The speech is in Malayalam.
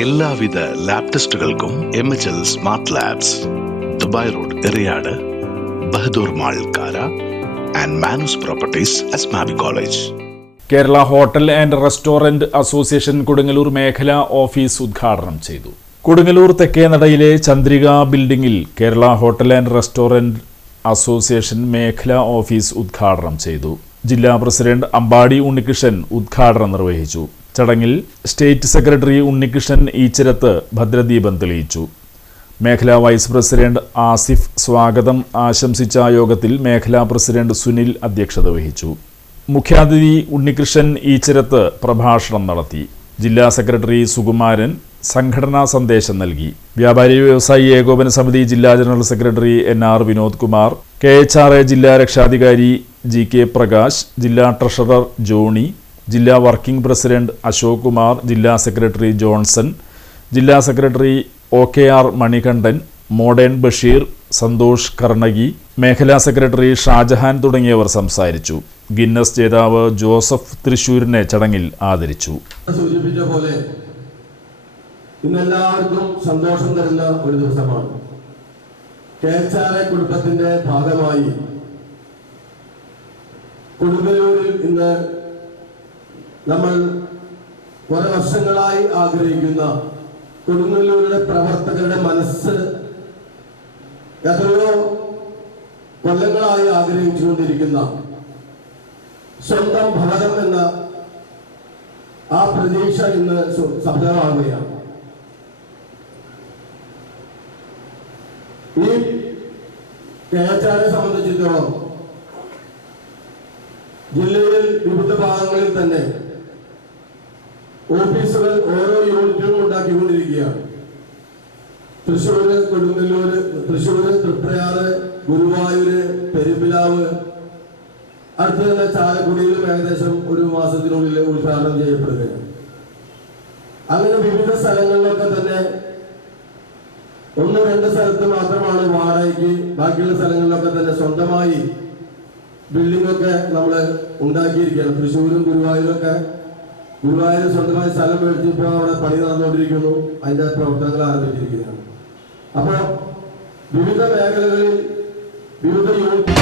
എല്ലാവിധ ലാബ് ടെസ്റ്റുകൾക്കും MHL smart labs, Dubai road, Eriyad, Bahadur mall, Kara and Manoos properties, Asmabi college. Kerala hotel and restaurant association Kodungallur മേഖലാ ഓഫീസ് ഉദ്ഘാടനം ചെയ്തു. കൊടുങ്ങല്ലൂർ തെക്കേനടയിലെ ചന്ദ്രിക ബിൽഡിംഗിൽ Kerala hotel and restaurant association മേഖലാ ഓഫീസ് ഉദ്ഘാടനം ചെയ്തു. ജില്ലാ പ്രസിഡന്റ് അമ്പാടി ഉണ്ണികൃഷ്ണൻ ഉദ്ഘാടനം നിർവഹിച്ചു. ചടങ്ങിൽ സ്റ്റേറ്റ് സെക്രട്ടറി ഉണ്ണികൃഷ്ണൻ ഈച്ചിരത്ത് ഭദ്രദീപം തെളിയിച്ചു. മേഖലാ വൈസ് പ്രസിഡന്റ് ആസിഫ് സ്വാഗതം ആശംസിച്ച യോഗത്തിൽ മേഖലാ പ്രസിഡന്റ് സുനിൽ അധ്യക്ഷത വഹിച്ചു. മുഖ്യാതിഥി ഉണ്ണികൃഷ്ണൻ ഈച്ചിരത്ത് പ്രഭാഷണം നടത്തി. ജില്ലാ സെക്രട്ടറി സുകുമാരൻ സംഘടനാ സന്ദേശം നൽകി. വ്യാപാരി വ്യവസായി ഏകോപന സമിതി ജില്ലാ general secretary NR Vinod Kumar, KHRA ജില്ലാ രക്ഷാധികാരി GK പ്രകാശ്, ജില്ലാ ട്രഷറർ ജോണി, ജില്ലാ വർക്കിംഗ് പ്രസിഡന്റ് അശോക് കുമാർ, ജില്ലാ സെക്രട്ടറി ജോൺസൺ, ജില്ലാ secretary OKR Manikandan, modern Basheer, Santhosh Karnaki, മേഖലാ സെക്രട്ടറി ഷാജഹാൻ തുടങ്ങിയവർ സംസാരിച്ചു. ഗിന്നസ് ജേതാവ് ജോസഫ് തൃശൂരിനെ ചടങ്ങിൽ ആദരിച്ചു. സൂചിപ്പിച്ച പോലെ ഇന്നെല്ലാവർക്കും സന്തോഷം തരുന്ന ഒരു ദിവസമാണ്. KHRA കുടുംബത്തിന്റെ ഭാഗമായി കൊടുങ്ങല്ലൂരിൽ ഇന്ന് നമ്മൾ കുറെ വർഷങ്ങളായി ആഗ്രഹിക്കുന്ന കൊടുങ്ങല്ലൂരിലെ പ്രവർത്തകരുടെ മനസ്സ് എത്രയോ കൊല്ലങ്ങളായി ആഗ്രഹിച്ചുകൊണ്ടിരിക്കുന്ന സ്വന്തം ഭവനം എന്ന ആ പ്രതീക്ഷ ഇന്ന് സഫലമാവുകയാണ്. ഈ KHRA സംബന്ധിച്ചിടത്തോളം ജില്ലയിൽ വിവിധ ഭാഗങ്ങളിൽ തന്നെ ഓഫീസുകൾ ഓരോ യൂണിറ്റുകളും ഉണ്ടാക്കിക്കൊണ്ടിരിക്കുകയാണ്. തൃശ്ശൂര്, കൊടുങ്ങല്ലൂര്, തൃശ്ശൂര്, തൃപ്രയാറ്, ഗുരുവായൂര്, പെരുമ്പിലാവ്, അടുത്ത് തന്നെ ചാലക്കുടിയിലും ഏകദേശം ഒരു മാസത്തിനുള്ളിൽ ഉദ്ഘാടനം ചെയ്യപ്പെടുകയാണ്. അങ്ങനെ വിവിധ സ്ഥലങ്ങളിലൊക്കെ തന്നെ 1-2 സ്ഥലത്ത് മാത്രമാണ് വാടകയ്ക്ക്, ബാക്കിയുള്ള സ്ഥലങ്ങളിലൊക്കെ തന്നെ സ്വന്തമായി ബിൽഡിംഗ് ഒക്കെ നമ്മൾ ഉണ്ടാക്കിയിരിക്കുകയാണ്. തൃശ്ശൂരും ഗുരുവായൂരൊക്കെ, ഗുരുവായൂർ സ്വന്തമായി സ്ഥലം മേടിച്ചപ്പോൾ അവിടെ പണി നടന്നുകൊണ്ടിരിക്കുന്നു, അതിന്റെ പ്രവർത്തനങ്ങൾ ആരംഭിച്ചിരിക്കുകയാണ്. അപ്പോൾ വിവിധ മേഖലകളിൽ വിവിധ യൂണിറ്റ്